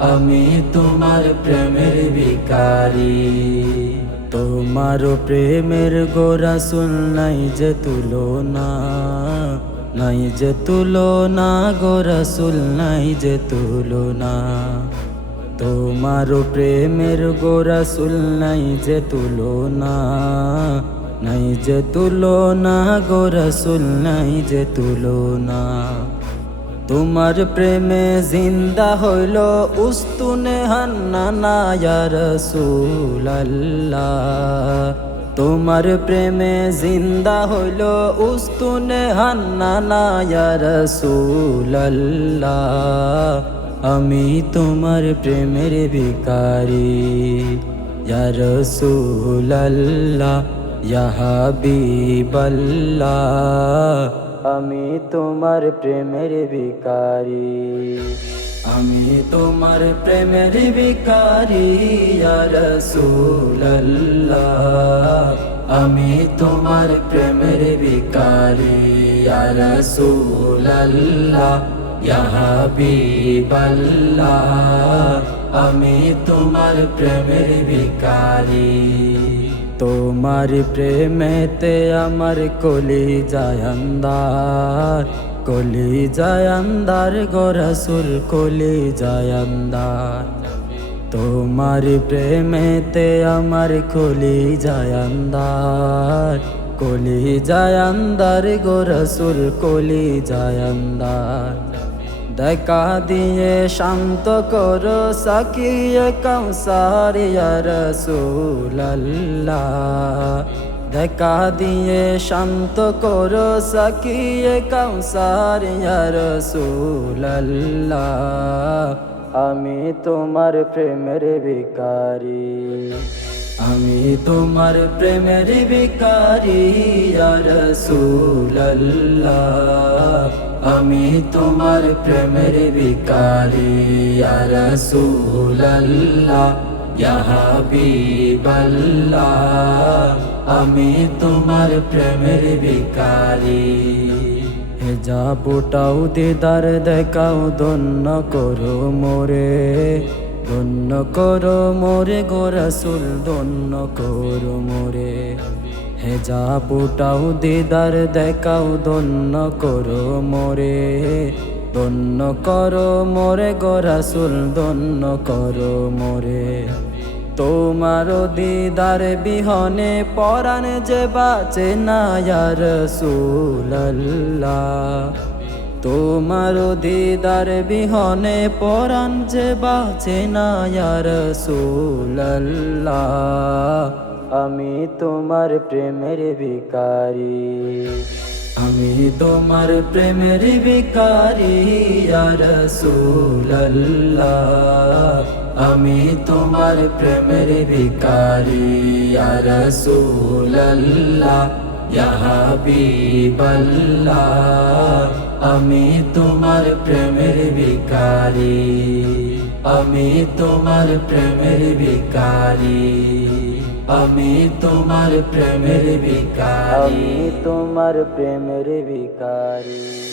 আমি তোমার প্রেমের ভিকারি তোমার প্রেমের গোরা শুন, নাই যে তুলো না নাই যে তুলো না গোরা শুন, নাই যে তুলো না তোমার প্রেমের গোরা শুন, নাই যে তুলো না নাই যে তুলো না গোরা শুন, নাই যে তুলো না তোমার প্রেমে জিন্দা হইল উস্তুনে হান্না রসুল্লাহ তোমার প্রেমে জিন্দা হইল উস্তুনে হান্না রসুল্লাহ আমি তোমার প্রেমের ভিকারি রসুল্লাহ হাবিবাল্লাহ। আমি তোমার প্রেমের ভিকারি আমি তোমার প্রেমের ভিকারি রসুল্লাহ আমি তোমার প্রেমের ভিকারি রসুল্লাহ আমি তোমার প্রেমের ভিকারি তোমার প্রেমেতে আমার কলি জায়ান্দার কলি জায়ান্দার গোরসুল কলি জায়ান্দার তোমার প্রেমেতে আমার কলি জায়ান্দার কলি জায়ান্দার গোরসুল কলি জায়ান্দার দেখা দিয়ে শান্ত করো সাকিয়ে কৌসারিয়া রসুল্লাহ দেখা দিয়ে শান্ত করো সাকিয়ে কৌসারিয়া রসুল্লাহ আমি তোমার প্রেমের ভিকারি আমি তোমার প্রেমের ভিকারি রসুল্লাহ আমি তোমার প্রেমের ভিকারি রসুল্লাহ হাবিবাল্লাহ। আমি তোমার প্রেমের ভিকারি হেজা বুটাও দিদার দেখাও দন্য করো মোরে। ধন্য করো মোরে গোরসুল ধন্য করো মোরে। হেজা পুটাও দিদার দেখাও ধন্য করো মোরে। ধন্য করো মোরে গোরাসুল ধন্য করো মোরে। তোমার দিদার বিহনে পরাণ যে বাঁচে না রসুল্লাহ তোমার দিদার বিহনে পরাণ যে বাঁচে না রসুল্লাহ আমি তোমার প্রেমের ভিকারি আমি তোমার প্রেমের ভিকারি রসুল্লাহ আমি তোমার প্রেমের ভিকারি রসুল্লাহ হাবিবাল্লাহ। আমি তোমার প্রেমের বিকারি আমি তোমার প্রেমের বিকারি আমি তোমার প্রেমের বিকারি আমি তোমার প্রেমের ভিকারি